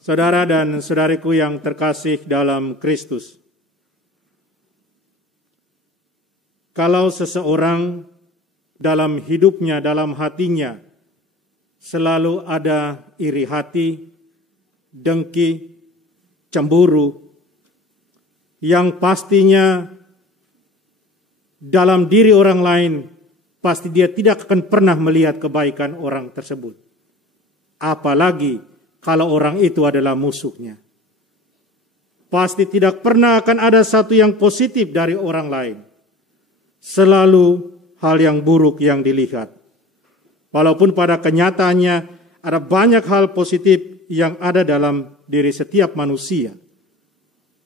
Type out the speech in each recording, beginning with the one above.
Saudara dan saudariku yang terkasih dalam Kristus, kalau seseorang dalam hidupnya, dalam hatinya selalu ada iri hati, dengki, cemburu, yang pastinya dalam diri orang lain pasti dia tidak akan pernah melihat kebaikan orang tersebut. Apalagi kalau orang itu adalah musuhnya. Pasti tidak pernah akan ada satu yang positif dari orang lain. Selalu hal yang buruk yang dilihat. Walaupun pada kenyataannya ada banyak hal positif yang ada dalam diri setiap manusia.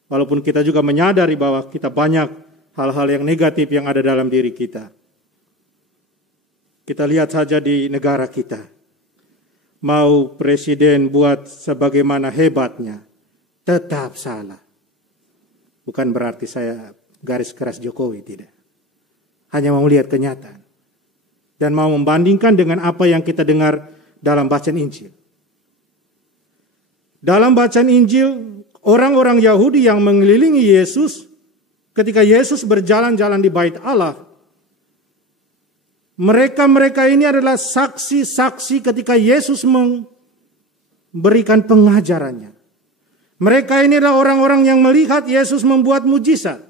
Walaupun kita juga menyadari bahwa kita banyak hal-hal yang negatif yang ada dalam diri kita. Kita lihat saja di negara kita. Mau presiden buat sebagaimana hebatnya, tetap salah. Bukan berarti saya garis keras Jokowi, tidak. Hanya mau melihat kenyataan. Dan mau membandingkan dengan apa yang kita dengar dalam bacaan Injil. Dalam bacaan Injil, orang-orang Yahudi yang mengelilingi Yesus, ketika Yesus berjalan-jalan di bait Allah, mereka ini adalah saksi-saksi ketika Yesus memberikan pengajarannya. Mereka ini adalah orang-orang yang melihat Yesus membuat mujizat.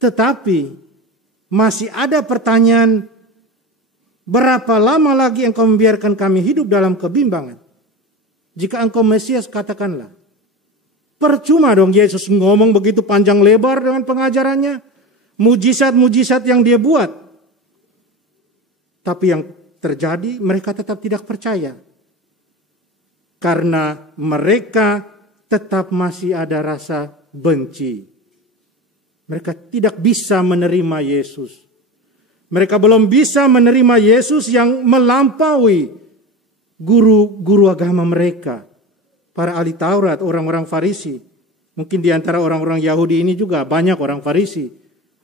Tetapi masih ada pertanyaan, berapa lama lagi engkau membiarkan kami hidup dalam kebimbangan? Jika engkau Mesias, katakanlah. Percuma dong Yesus ngomong begitu panjang lebar dengan pengajarannya. Mujizat-mujizat yang dia buat. Tapi yang terjadi, mereka tetap tidak percaya. Karena mereka tetap masih ada rasa benci. Mereka tidak bisa menerima Yesus. Mereka belum bisa menerima Yesus yang melampaui guru-guru agama mereka. Para ahli Taurat, orang-orang Farisi. Mungkin di antara orang-orang Yahudi ini juga banyak orang Farisi.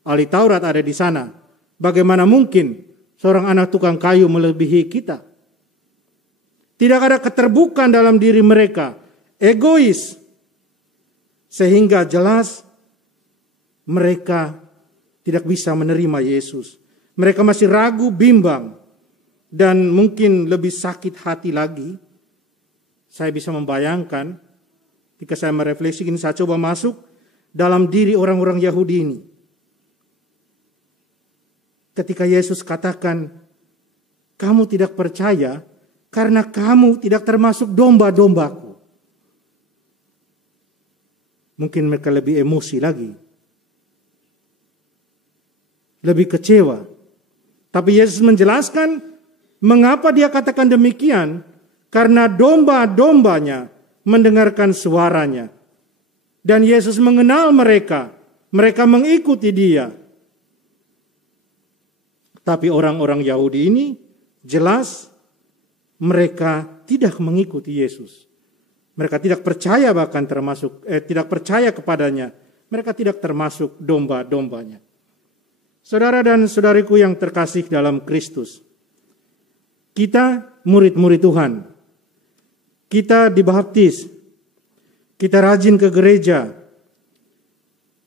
Ahli Taurat ada di sana. Bagaimana mungkin seorang anak tukang kayu melebihi kita? Tidak ada keterbukaan dalam diri mereka. Egois. Sehingga jelas mereka tidak bisa menerima Yesus. Mereka masih ragu, bimbang. Dan mungkin lebih sakit hati lagi. Saya bisa membayangkan, ketika saya merefleksi ini, saya coba masuk dalam diri orang-orang Yahudi ini. Ketika Yesus katakan, kamu tidak percaya karena kamu tidak termasuk domba-dombaku. Mungkin mereka lebih emosi lagi. Lebih kecewa. Tapi Yesus menjelaskan mengapa dia katakan demikian. Karena domba-dombanya mendengarkan suaranya. Dan Yesus mengenal mereka. Mereka mengikuti dia. Tapi orang-orang Yahudi ini jelas mereka tidak mengikuti Yesus. Mereka tidak percaya bahkan tidak percaya kepadanya. Mereka tidak termasuk domba-dombanya. Saudara dan saudariku yang terkasih dalam Kristus. Kita murid-murid Tuhan. Kita dibaptis. Kita rajin ke gereja.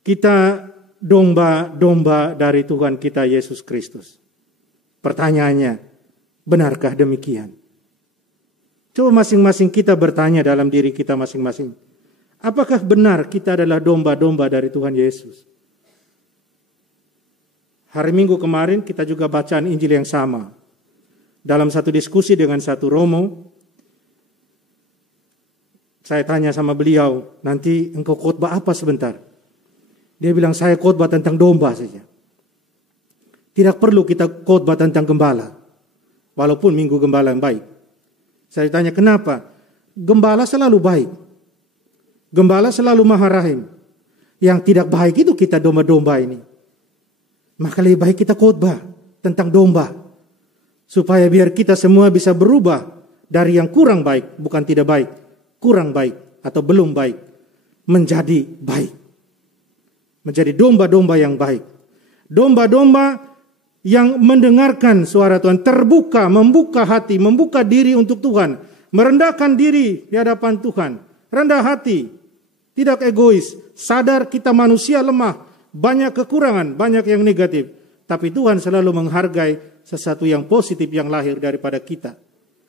Kita domba-domba dari Tuhan kita Yesus Kristus. Pertanyaannya, benarkah demikian? Coba masing-masing kita bertanya dalam diri kita masing-masing. Apakah benar kita adalah domba-domba dari Tuhan Yesus? Hari Minggu kemarin kita juga bacaan Injil yang sama. Dalam satu diskusi dengan satu Romo, saya tanya sama beliau, nanti engkau khotbah apa sebentar? Dia bilang, saya khotbah tentang domba saja. Tidak perlu kita khotbah tentang gembala. Walaupun minggu gembala yang baik. Saya tanya kenapa? Gembala selalu baik. Gembala selalu maha rahim. Yang tidak baik itu kita domba-domba ini. Maka lebih baik kita khotbah tentang domba. Supaya biar kita semua bisa berubah dari yang kurang baik, bukan tidak baik, kurang baik atau belum baik, menjadi baik. Menjadi domba-domba yang baik. Domba-domba yang mendengarkan suara Tuhan, terbuka, membuka hati, membuka diri untuk Tuhan. merendahkan diri di hadapan Tuhan, rendah hati, tidak egois, sadar kita manusia lemah, banyak kekurangan, banyak yang negatif. Tapi Tuhan selalu menghargai sesuatu yang positif yang lahir daripada kita.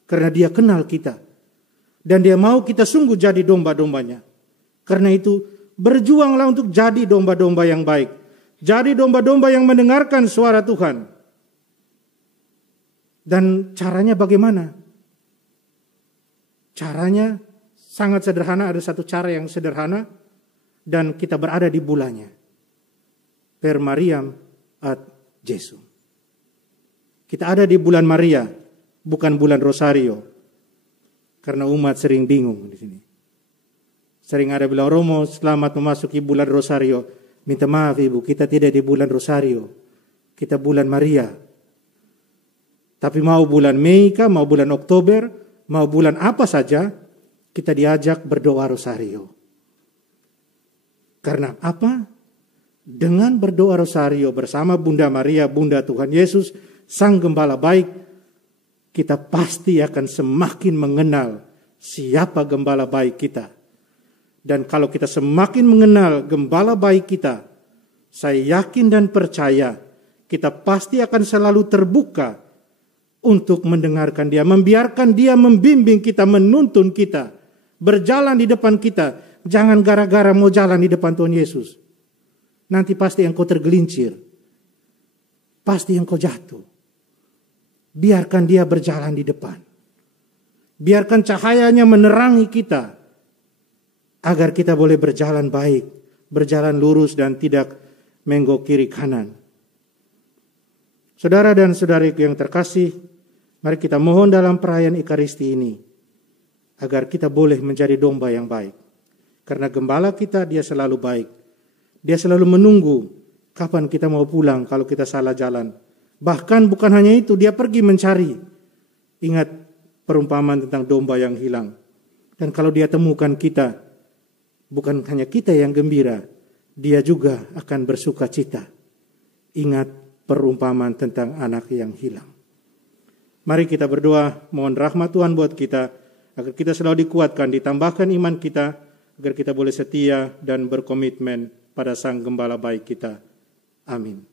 Karena Dia kenal kita. Dan Dia mau kita sungguh jadi domba-dombanya. Karena itu berjuanglah untuk jadi domba-domba yang baik. Jadi domba-domba yang mendengarkan suara Tuhan. Dan caranya bagaimana? Caranya sangat sederhana, ada satu cara yang sederhana. Dan kita berada di bulannya. Per Mariam ad Jesum. Kita ada di bulan Maria, bukan bulan Rosario. Karena umat sering bingung di sini. Sering ada bilang, Romo selamat memasuki bulan Rosario. Minta maaf Ibu, kita tidak di bulan Rosario. Kita bulan Maria. Tapi mau bulan Mei kah, mau bulan Oktober, mau bulan apa saja, kita diajak berdoa Rosario. Karena apa? Dengan berdoa Rosario bersama Bunda Maria, Bunda Tuhan Yesus, Sang Gembala baik, kita pasti akan semakin mengenal siapa Gembala baik kita. Dan kalau kita semakin mengenal Gembala baik kita, saya yakin dan percaya kita pasti akan selalu terbuka untuk mendengarkan Dia, membiarkan Dia membimbing kita, menuntun kita, berjalan di depan kita. Jangan gara-gara mau jalan di depan Tuhan Yesus. Nanti pasti engkau tergelincir. Pasti engkau jatuh. Biarkan Dia berjalan di depan. Biarkan cahayanya menerangi kita. Agar kita boleh berjalan baik. Berjalan lurus dan tidak menggok kiri kanan. Saudara dan saudariku yang terkasih, mari kita mohon dalam perayaan Ekaristi ini. Agar kita boleh menjadi domba yang baik. Karena Gembala kita Dia selalu baik. Dia selalu menunggu kapan kita mau pulang kalau kita salah jalan. Bahkan bukan hanya itu, Dia pergi mencari. Ingat perumpamaan tentang domba yang hilang. Dan kalau Dia temukan kita, bukan hanya kita yang gembira, Dia juga akan bersuka cita. Ingat perumpamaan tentang anak yang hilang. Mari kita berdoa, mohon rahmat Tuhan buat kita, agar kita selalu dikuatkan, ditambahkan iman kita, agar kita boleh setia dan berkomitmen pada Sang Gembala baik kita. Amin.